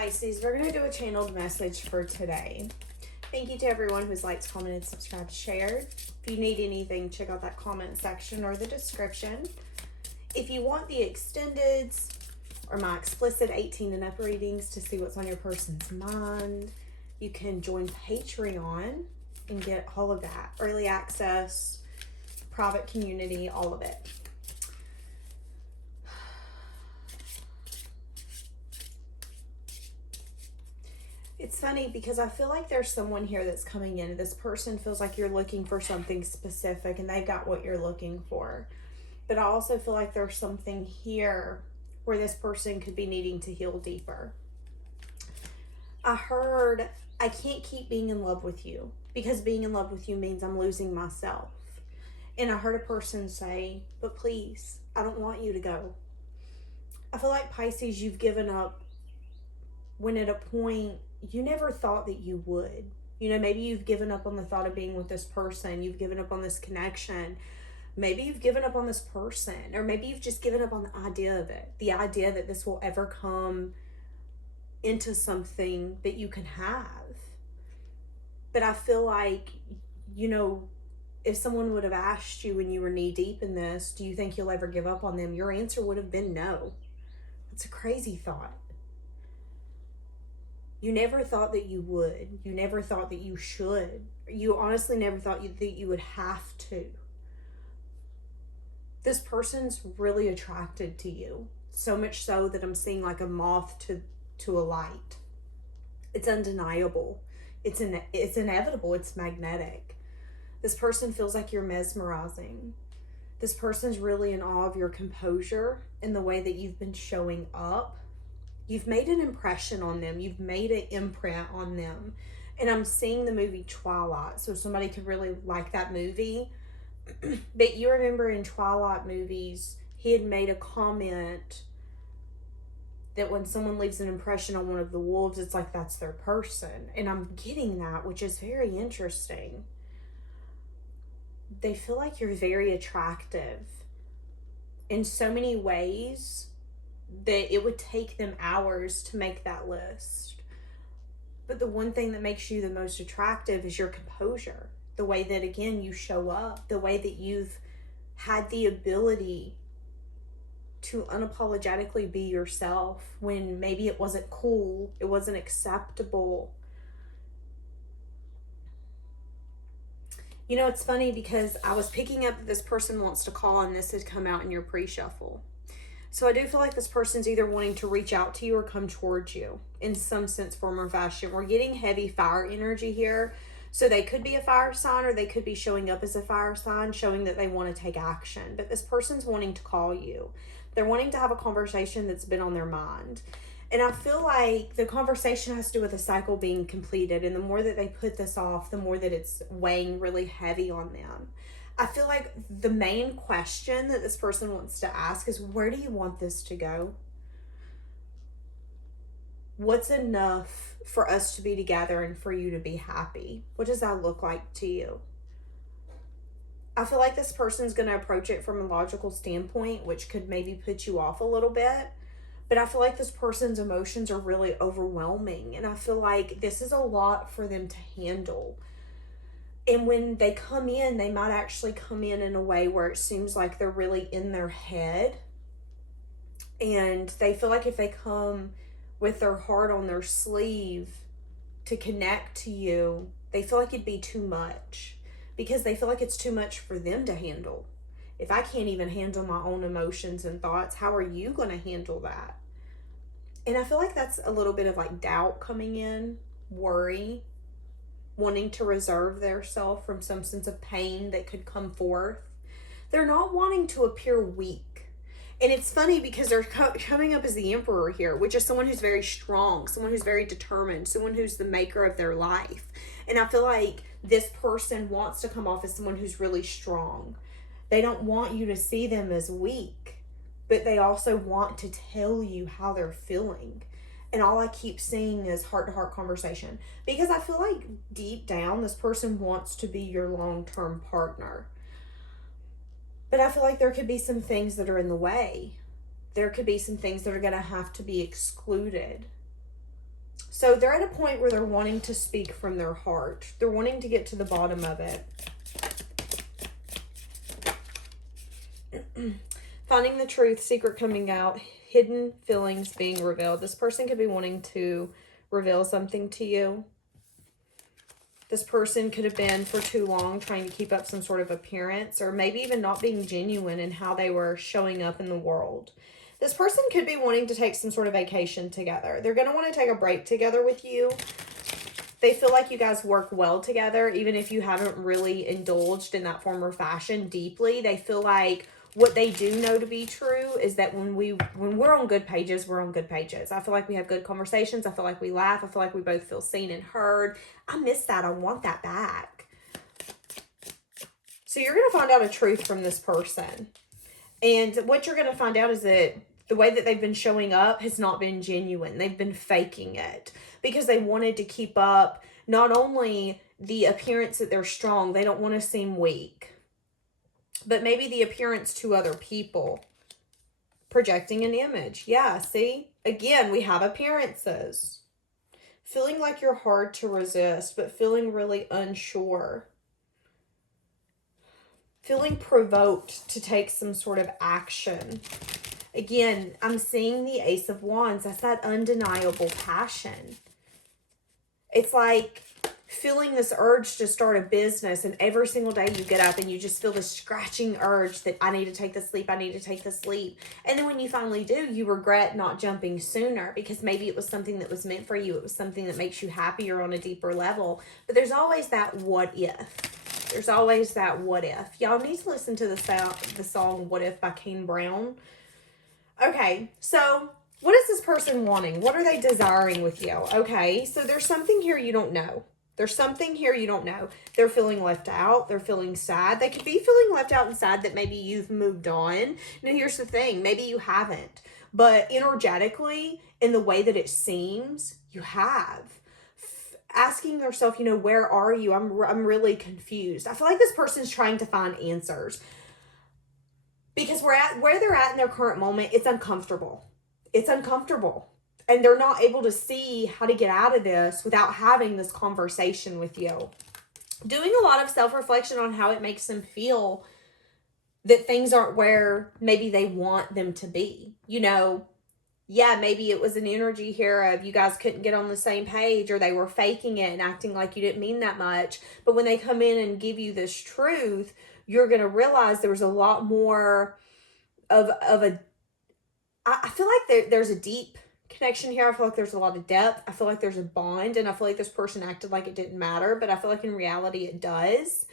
Pisces, we're going to do a channeled message for today. Thank you to everyone who's liked, commented, subscribed, shared. If you need anything, check out that comment section or the description. If you want the extendeds or my explicit 18 and up readings to see what's on your person's mind, you can join Patreon and get all of that. Early access, private community, all of it. It's funny because I feel like there's someone here that's coming in. This person feels like you're looking for something specific and they got what you're looking for. But I also feel like there's something here where this person could be needing to heal deeper. I heard, I can't keep being in love with you because being in love with you means I'm losing myself. And I heard a person say, but please, I don't want you to go. I feel like Pisces, you've given up when at a point you never thought that you would. You know, maybe you've given up on the thought of being with this person. You've given up on this connection. Maybe you've given up on this person, or maybe you've just given up on the idea of it. The idea that this will ever come into something that you can have. But I feel like, you know, if someone would have asked you when you were knee deep in this, do you think you'll ever give up on them? Your answer would have been no. It's a crazy thought. You never thought that you would. You never thought that you should. You honestly never thought that you would have to. This person's really attracted to you. So much so that I'm seeing like a moth to a light. It's undeniable. It's inevitable. It's magnetic. This person feels like you're mesmerizing. This person's really in awe of your composure and the way that you've been showing up. You've made an impression on them. You've made an imprint on them. And I'm seeing the movie Twilight, so somebody could really like that movie. But you remember in Twilight movies, he had made a comment that when someone leaves an impression on one of the wolves, it's like that's their person. And I'm getting that, which is very interesting. They feel like you're very attractive in so many ways that it would take them hours to make that list. But the one thing that makes you the most attractive is your composure. The way that, again, you show up. The way that you've had the ability to unapologetically be yourself when maybe it wasn't cool, it wasn't acceptable. You know, it's funny because I was picking up that this person wants to call and this had come out in your pre-shuffle. So I do feel like this person's either wanting to reach out to you or come towards you in some sense, form, or fashion. We're getting heavy fire energy here. So they could be a fire sign or they could be showing up as a fire sign, showing that they want to take action. But this person's wanting to call you. They're wanting to have a conversation that's been on their mind. And I feel like the conversation has to do with a cycle being completed. And the more that they put this off, the more that it's weighing really heavy on them. I feel like the main question that this person wants to ask is, where do you want this to go? What's enough for us to be together and for you to be happy? What does that look like to you? I feel like this person's going to approach it from a logical standpoint, which could maybe put you off a little bit. But I feel like this person's emotions are really overwhelming. And I feel like this is a lot for them to handle. And when they come in, they might actually come in a way where it seems like they're really in their head. And they feel like if they come with their heart on their sleeve to connect to you, they feel like it'd be too much. Because they feel like it's too much for them to handle. If I can't even handle my own emotions and thoughts, how are you going to handle that? And I feel like that's a little bit of like doubt coming in, worry, wanting to reserve their self from some sense of pain that could come forth. They're not wanting to appear weak. And it's funny because they're coming up as the Emperor here, which is someone who's very strong, someone who's very determined, someone who's the maker of their life. And I feel like this person wants to come off as someone who's really strong. They don't want you to see them as weak, but they also want to tell you how they're feeling. And all I keep seeing is heart-to-heart conversation. Because I feel like deep down, this person wants to be your long-term partner. But I feel like there could be some things that are in the way. There could be some things that are going to have to be excluded. So they're at a point where they're wanting to speak from their heart. They're wanting to get to the bottom of it. Finding the truth, secret coming out, hidden feelings being revealed. This person could be wanting to reveal something to you. This person could have been for too long trying to keep up some sort of appearance, or maybe even not being genuine in how they were showing up in the world. This person could be wanting to take some sort of vacation together. They're going to want to take a break together with you. They feel like you guys work well together, even if you haven't really indulged in that form or fashion deeply. They feel like what they do know to be true is that when we're on good pages, we're on good pages. I feel like we have good conversations. I feel like we laugh. I feel like we both feel seen and heard. I miss that. I want that back. So you're going to find out a truth from this person. And what you're going to find out is that the way that they've been showing up has not been genuine. They've been faking it because they wanted to keep up not only the appearance that they're strong, they don't want to seem weak, but maybe the appearance to other people. Projecting an image. Yeah, see? Again, we have appearances. Feeling like you're hard to resist, but feeling really unsure. Feeling provoked to take some sort of action. Again, I'm seeing the Ace of Wands. That's that undeniable passion. It's like feeling this urge to start a business, and every single day you get up and you just feel this scratching urge that I need to take this leap, I need to take this leap. And then when you finally do, you regret not jumping sooner because maybe it was something that was meant for you. It was something that makes you happier on a deeper level. But there's always that what if. There's always that what if. Y'all need to listen to the song What If by Kane Brown. Okay, so what is this person wanting? What are they desiring with you? Okay, so there's something here you don't know. There's something here you don't know. They're feeling left out. They're feeling sad. They could be feeling left out and sad that maybe you've moved on. Now, here's the thing. Maybe you haven't. But energetically, in the way that it seems, you have. Asking yourself, where are you? I'm really confused. I feel like this person's trying to find answers. Because where they're at in their current moment, it's uncomfortable. It's uncomfortable. And they're not able to see how to get out of this without having this conversation with you. Doing a lot of self-reflection on how it makes them feel that things aren't where maybe they want them to be. Yeah, maybe it was an energy here of you guys couldn't get on the same page, or they were faking it and acting like you didn't mean that much. But when they come in and give you this truth, you're going to realize there was a lot more of a, I feel like there's a deep connection here. I feel like there's a lot of depth. I feel like there's a bond, and I feel like this person acted like it didn't matter, but I feel like in reality it does.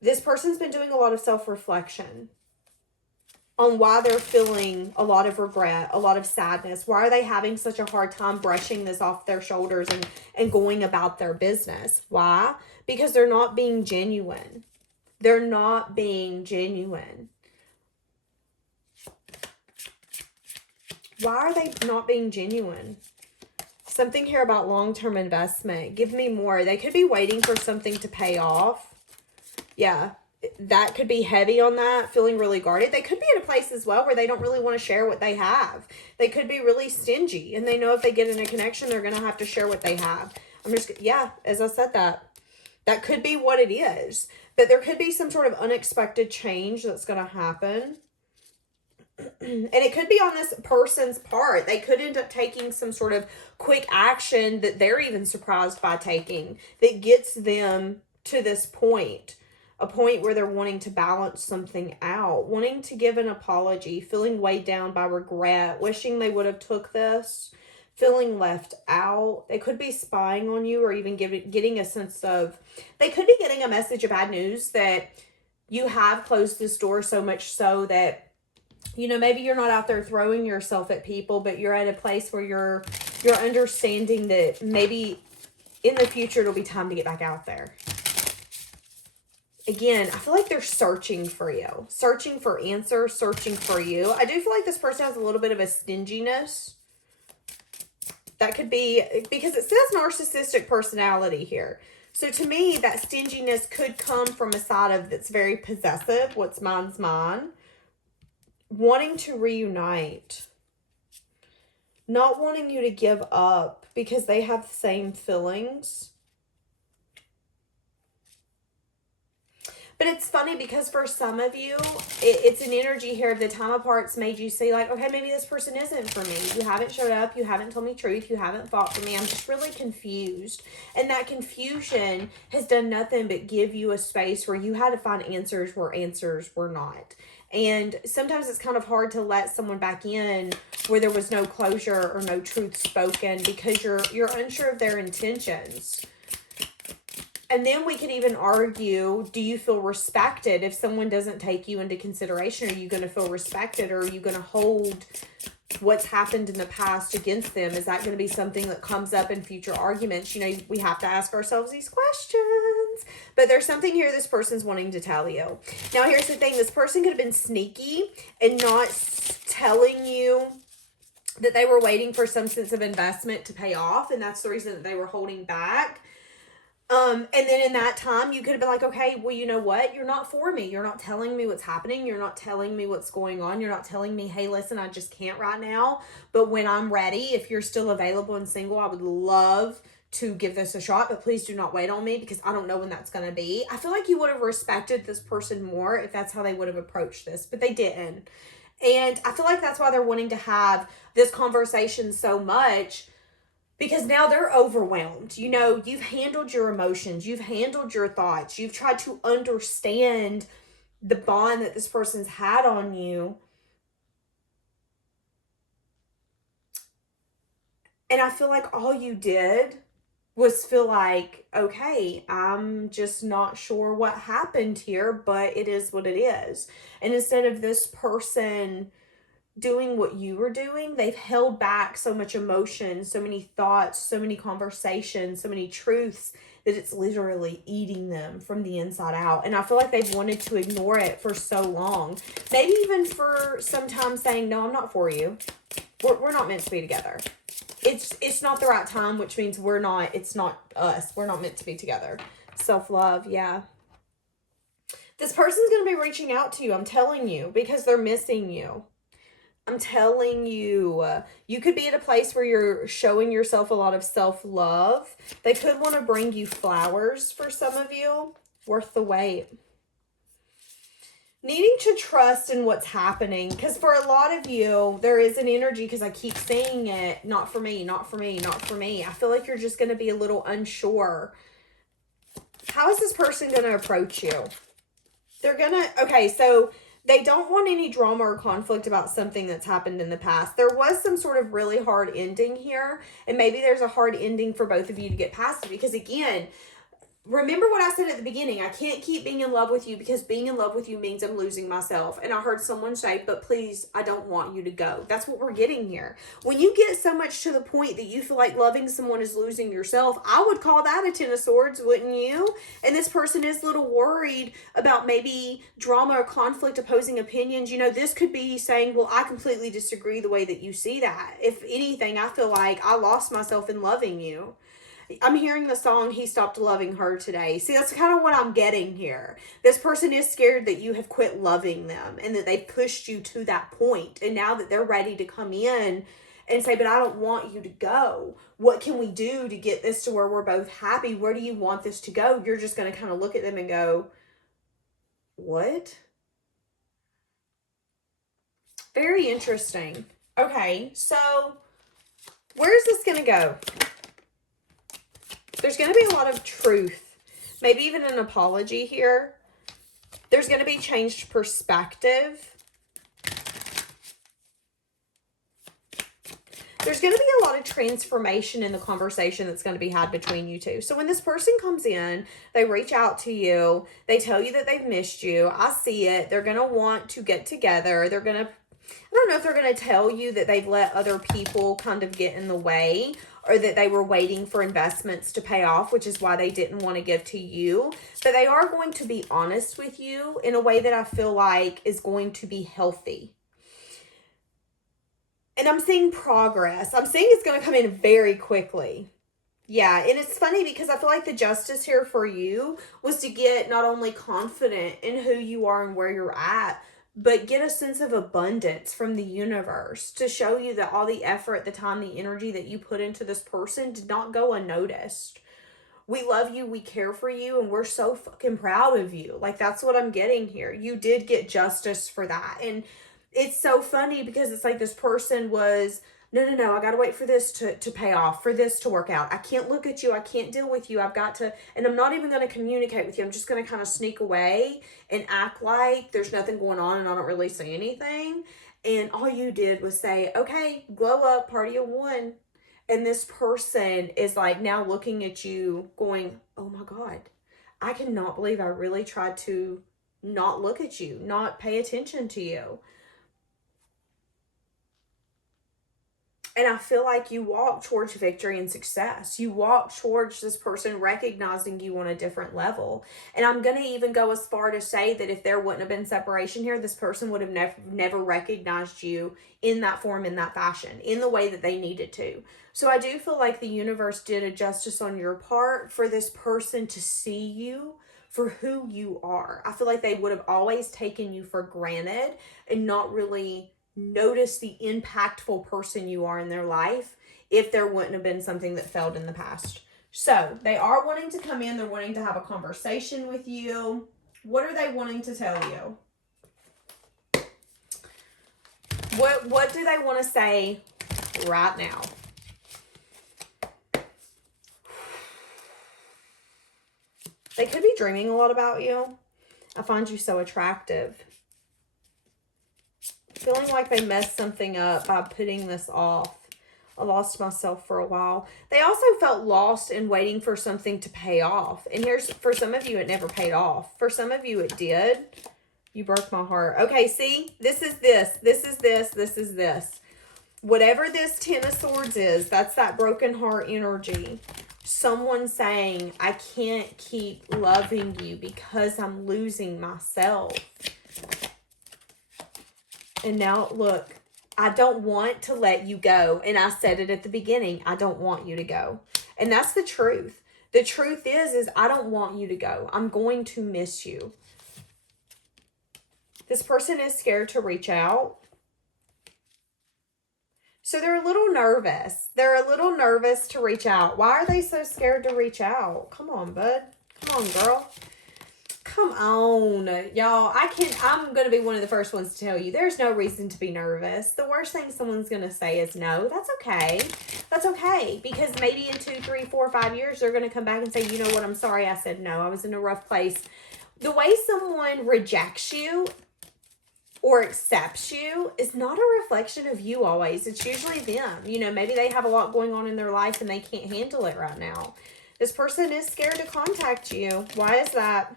This person's been doing a lot of self-reflection on why they're feeling a lot of regret, a lot of sadness. Why are they having such a hard time brushing this off their shoulders and going about their business? Why? Because they're not being genuine. They're not being genuine. Why are they not being genuine? Something here about long-term investment. Give me more. They could be waiting for something to pay off. Yeah, that could be heavy on that, feeling really guarded. They could be at a place as well where they don't really want to share what they have. They could be really stingy, and they know if they get in a connection, they're going to have to share what they have. As I said that could be what it is. But there could be some sort of unexpected change that's going to happen. And it could be on this person's part. They could end up taking some sort of quick action that they're even surprised by taking, that gets them to this point. A point where they're wanting to balance something out, wanting to give an apology, feeling weighed down by regret, wishing they would have took this, feeling left out. They could be spying on you, or even getting a sense of, they could be getting a message of bad news that you have closed this door so much so that, maybe you're not out there throwing yourself at people, but you're at a place where you're understanding that maybe in the future it'll be time to get back out there. Again, I feel like they're searching for you, searching for answers, searching for you. I do feel like this person has a little bit of a stinginess. That could be because it says narcissistic personality here. So to me, that stinginess could come from a side of that's very possessive. What's mine's mine. Wanting to reunite. not wanting you to give up because they have the same feelings. But it's funny because for some of you, it's an energy here of the time apart's made you see like, okay, maybe this person isn't for me. You haven't showed up. You haven't told me truth. You haven't fought for me. I'm just really confused. And that confusion has done nothing but give you a space where you had to find answers where answers were not. And sometimes it's kind of hard to let someone back in where there was no closure or no truth spoken because you're unsure of their intentions. And then we can even argue, do you feel respected? If someone doesn't take you into consideration, are you going to feel respected, or are you going to hold what's happened in the past against them? Is that going to be something that comes up in future arguments? You know, we have to ask ourselves these questions. But there's something here this person's wanting to tell you. Now, here's the thing. This person could have been sneaky and not telling you that they were waiting for some sense of investment to pay off, and that's the reason that they were holding back. And then in that time, you could have been like, okay, well, you know what? You're not for me. You're not telling me what's happening. You're not telling me what's going on. You're not telling me, hey, listen, I just can't right now. But when I'm ready, if you're still available and single, I would love to give this a shot, but please do not wait on me because I don't know when that's going to be. I feel like you would have respected this person more if that's how they would have approached this, but they didn't. And I feel like that's why they're wanting to have this conversation so much, because now they're overwhelmed. You know, you've handled your emotions. You've handled your thoughts. You've tried to understand the bond that this person's had on you. And I feel like all you did was feel like, okay, I'm just not sure what happened here, but it is what it is. And instead of this person doing what you were doing, they've held back so much emotion, so many thoughts, so many conversations, so many truths that it's literally eating them from the inside out. And I feel like they've wanted to ignore it for so long. Maybe even for some time saying, no, I'm not for you. We're not meant to be together. It's not the right time, which means it's not us. We're not meant to be together. Self-love, yeah. This person's going to be reaching out to you, I'm telling you, because they're missing you. I'm telling you, you could be at a place where you're showing yourself a lot of self-love. They could want to bring you flowers for some of you. Worth the wait. Needing to trust in what's happening. Because for a lot of you, there is an energy, because I keep saying it, not for me, not for me, not for me. I feel like you're just going to be a little unsure. How is this person going to approach you? They're going to, okay, so they don't want any drama or conflict about something that's happened in the past. There was some sort of really hard ending here, and maybe there's a hard ending for both of you to get past it, because again, remember what I said at the beginning. I can't keep being in love with you because being in love with you means I'm losing myself. And I heard someone say, but please, I don't want you to go. That's what we're getting here. When you get so much to the point that you feel like loving someone is losing yourself, I would call that a 10 of swords, wouldn't you? And this person is a little worried about maybe drama or conflict, opposing opinions. You know, this could be saying, well, I completely disagree the way that you see that. If anything, I feel like I lost myself in loving you. I'm hearing the song, He Stopped Loving Her Today. See, that's kind of what I'm getting here. This person is scared that you have quit loving them and that they've pushed you to that point. And now that they're ready to come in and say, but I don't want you to go. What can we do to get this to where we're both happy? Where do you want this to go? You're just going to kind of look at them and go, what? Very interesting. Okay, so where's this going to go? There's going to be a lot of truth, maybe even an apology here. There's going to be changed perspective. There's going to be a lot of transformation in the conversation that's going to be had between you two. So when this person comes in, they reach out to you, they tell you that they've missed you. I see it. They're going to want to get together. They're going to, I don't know if they're going to tell you that they've let other people kind of get in the way, or that they were waiting for investments to pay off, which is why they didn't want to give to you. But they are going to be honest with you in a way that I feel like is going to be healthy. And I'm seeing progress. I'm seeing it's going to come in very quickly. Yeah, and it's funny because I feel like the justice here for you was to get not only confident in who you are and where you're at, but get a sense of abundance from the universe to show you that all the effort, the time, the energy that you put into this person did not go unnoticed. We love you, we care for you, and we're so fucking proud of you. Like, that's what I'm getting here. You did get justice for that. And it's so funny because it's like this person was, no, I gotta wait for this to pay off, for this to work out. I can't look at you, I can't deal with you, I've got to, and I'm not even gonna communicate with you. I'm just gonna kind of sneak away and act like there's nothing going on and I don't really say anything. And all you did was say, okay, glow up, party of one. And this person is like now looking at you going, oh my God, I cannot believe I really tried to not look at you, not pay attention to you. And I feel like you walk towards victory and success. You walk towards this person recognizing you on a different level. And I'm going to even go as far to say that if there wouldn't have been separation here, this person would have never recognized you in that form, in that fashion, in the way that they needed to. So I do feel like the universe did a justice on your part for this person to see you for who you are. I feel like they would have always taken you for granted and not really notice the impactful person you are in their life if there wouldn't have been something that failed in the past. So they are wanting to come in. They're wanting to have a conversation with you. What are they wanting to tell you? What do they want to say right now? They could be dreaming a lot about you. I find you so attractive. Feeling like they messed something up by putting this off. I lost myself for a while. They also felt lost in waiting for something to pay off. And here's, for some of you, it never paid off. For some of you, it did. You broke my heart. Okay, see? This is this. This is this. This is this. Whatever this Ten of Swords is, that's that broken heart energy. Someone saying, I can't keep loving you because I'm losing myself. And now, look, I don't want to let you go. And I said it at the beginning. I don't want you to go. And that's the truth. The truth is I don't want you to go. I'm going to miss you. This person is scared to reach out. So they're a little nervous. They're a little nervous to reach out. Why are they so scared to reach out? Come on, bud. Come on, girl. Come on, y'all. I'm going to be one of the first ones to tell you there's no reason to be nervous. The worst thing someone's going to say is no. That's okay. That's okay. Because maybe in 2, 3, 4, 5 years, they're going to come back and say, you know what? I'm sorry I said no. I was in a rough place. The way someone rejects you or accepts you is not a reflection of you always. It's usually them. You know, maybe they have a lot going on in their life and they can't handle it right now. This person is scared to contact you. Why is that?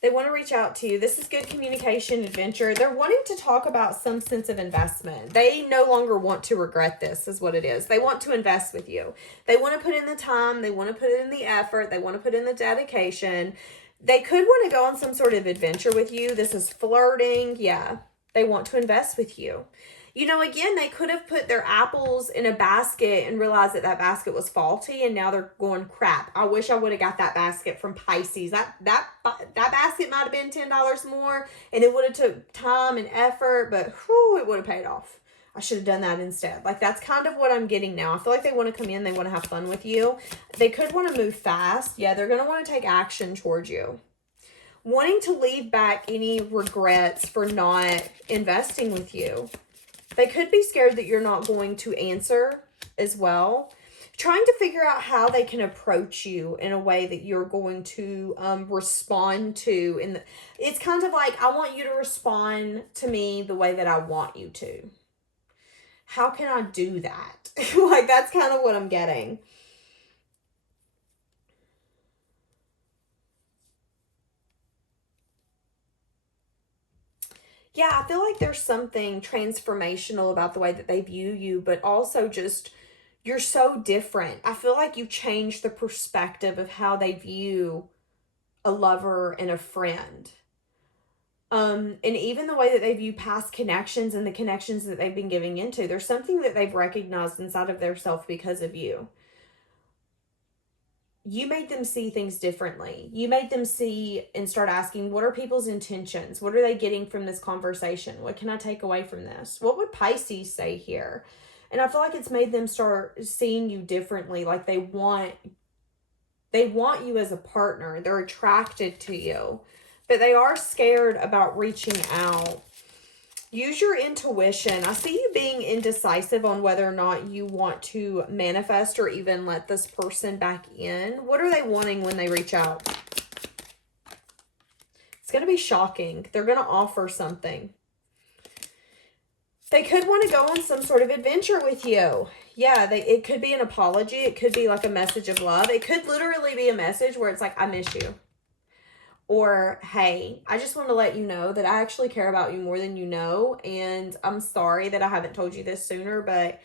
They want to reach out to you. This is good communication, adventure. They're wanting to talk about some sense of investment. They no longer want to regret this, is what it is. They want to invest with you. They want to put in the time. They want to put in the effort. They want to put in the dedication. They could want to go on some sort of adventure with you. This is flirting. Yeah, they want to invest with you. You know, again, they could have put their apples in a basket and realized that that basket was faulty, and now they're going, crap, I wish I would have got that basket from Pisces. That basket might have been $10 more, and it would have took time and effort, but whew, it would have paid off. I should have done that instead. Like, that's kind of what I'm getting now. I feel like they want to come in. They want to have fun with you. They could want to move fast. Yeah, they're going to want to take action towards you. Wanting to leave back any regrets for not investing with you. They could be scared that you're not going to answer as well. Trying to figure out how they can approach you in a way that you're going to respond to. And it's kind of like, I want you to respond to me the way that I want you to. How can I do that? Like, that's kind of what I'm getting. Yeah, I feel like there's something transformational about the way that they view you, but also just, you're so different. I feel like you changed the perspective of how they view a lover and a friend. And even the way that they view past connections and the connections that they've been giving into. There's something that they've recognized inside of their self because of you. you made them see things differently. You made them see and start asking, what are people's intentions? What are they getting from this conversation? What can I take away from this? What would Pisces say here? And I feel like it's made them start seeing you differently. Like they want you as a partner. They're attracted to you, but they are scared about reaching out. Use your intuition. I see you being indecisive on whether or not you want to manifest or even let this person back in. What are they wanting when they reach out? It's going to be shocking. They're going to offer something. They could want to go on some sort of adventure with you. Yeah, it could be an apology. It could be like a message of love. It could literally be a message where it's like, I miss you. Or, hey, I just want to let you know that I actually care about you more than you know. And I'm sorry that I haven't told you this sooner, but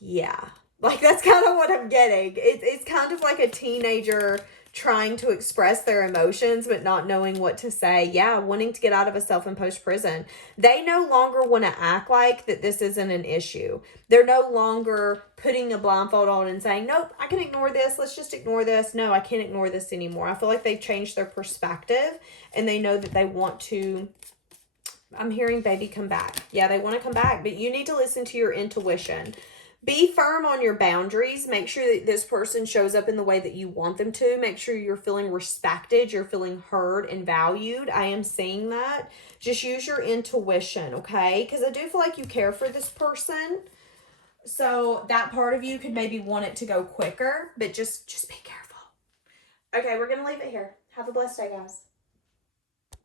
yeah. Like, that's kind of what I'm getting. It's kind of like a teenager trying to express their emotions, but not knowing what to say. Yeah, wanting to get out of a self-imposed prison. They no longer want to act like that this isn't an issue. They're no longer putting a blindfold on and saying, nope, I can ignore this. Let's just ignore this. No, I can't ignore this anymore. I feel like they've changed their perspective and they know that they want to. I'm hearing baby come back. Yeah, they want to come back, but you need to listen to your intuition. Be firm on your boundaries. Make sure that this person shows up in the way that you want them to. Make sure you're feeling respected. You're feeling heard and valued. I am seeing that. Just use your intuition, okay? Because I do feel like you care for this person. So that part of you could maybe want it to go quicker, but just be careful. Okay, we're going to leave it here. Have a blessed day, guys.